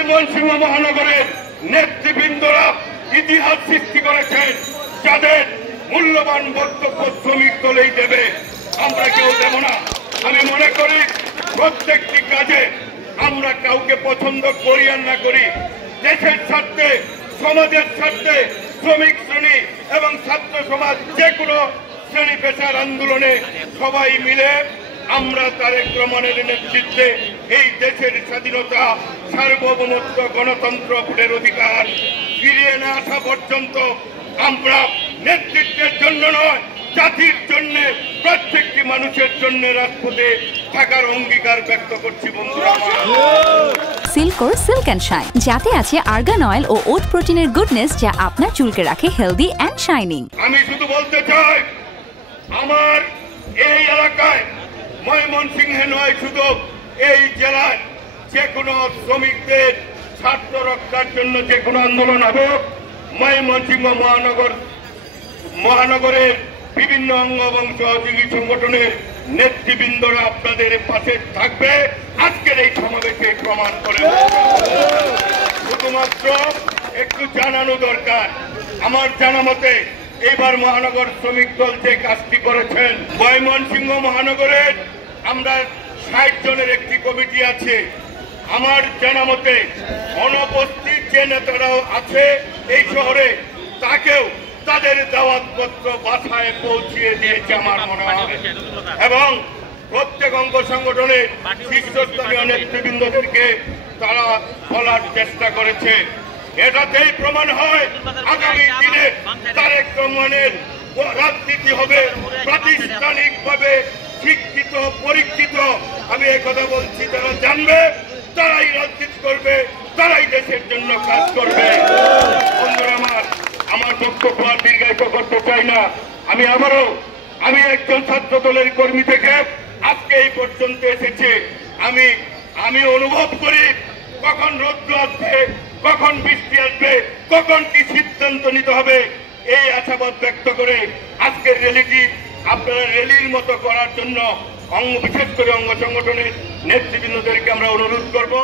ময়মনসিংহ মহানগরের নেতৃবৃন্দরা ইতিহাস সৃষ্টি করেছেন, যাদের মূল্যবান বক্তব্য শ্রমিক দলেই দেবে, আমরা কেউ দেব না। আমি মনে করি প্রত্যেকটি কাজে আমরা কাউকে পছন্দ করি আর না করি, দেশের স্বার্থে, সমাজের স্বার্থে শ্রমিক শ্রেণী এবং ছাত্র সমাজ যে কোনো শ্রেণী পেশার আন্দোলনে সবাই মিলে আমরা তারেক রহমানের নেতৃত্বে এই দেশের স্বাধীনতা, সার্বভৌমত্ব, গণতন্ত্র, ভোটের অধিকার ফিরিয়ে না আসা পর্যন্ত আমরা নেতৃত্বের জন্য নয়, জাতির জন্য, প্রত্যেকটি মানুষের জন্য রাজপথে থাকার অঙ্গীকার ব্যক্ত করছি। বন্ধুরা, সিল্কোর সিল্ক অ্যান্ড শাইন, যাতে আছে আর্গান অয়েল ও ওট প্রোটিনের গুডনেস, যা আপনার চুলকে রাখে হেলদি অ্যান্ড শাইনিং। আমি শুধু বলতে চাই, আমার এই এলাকায় ময়মনসিংহে নয়, শুধু এই জেলায় যে কোনো শ্রমিকদের স্বার্থ রক্ষার জন্য যে কোনো আন্দোলন হবে, ময়মনসিংহ মহানগরের বিভিন্ন অঙ্গ এবং সহযোগী সংগঠনের নেতৃবৃন্দরা আপনাদের পাশে থাকবে। আজকের এই সমাবেশে প্রমাণ করে। শুধুমাত্র একটু জানানো দরকার, আমার জানা মতে এইবার মহানগর শ্রমিক দল যে কাজটি করেছেন, ময়মনসিংহ মহানগরের আমরা 60 জনের একটি কমিটি আছে। আমার জানা মতে অনুপস্থিত যে নেতারাও আছে এই শহরে, তাকেও তাদের দাওয়াতপত্র বাসায় পৌঁছিয়ে দিয়েছে আমার মনে হয়, এবং প্রত্যেক অঙ্গ সংগঠনের শীর্ষস্থানীয় নেতৃবৃন্দদেরকে তারা বলার চেষ্টা করেছে। এটাতেই প্রমাণ হয় আগামী দিনে তারেক রহমানের রাজনীতি হবে প্রাতিষ্ঠানিকভাবে শিক্ষিত, পরীক্ষিত। আমি এই কথা বলছি, যারা জানবে তারাই রাজনীতি করবে, তারাই দেশের জন্য কাজ করবে। বন্ধুরা, আমার বক্তব্য আর দীর্ঘায়িত করতে চাই না। আমি একজন ছাত্র দলের কর্মী থেকে আজকে এই পর্যন্ত এসেছি। আমি অনুভব করি কখন রৌদ্র আসবে, কখন বৃষ্টি আসবে, কখন কি সিদ্ধান্ত নিতে হবে। এই আশাবাদ ব্যক্ত করে আজকের র্যালিটি আপনারা র্যালির মতো করার জন্য বিশেষ করে অঙ্গ সংগঠনের নেতৃবৃন্দদেরকে আমরা অনুরোধ করব।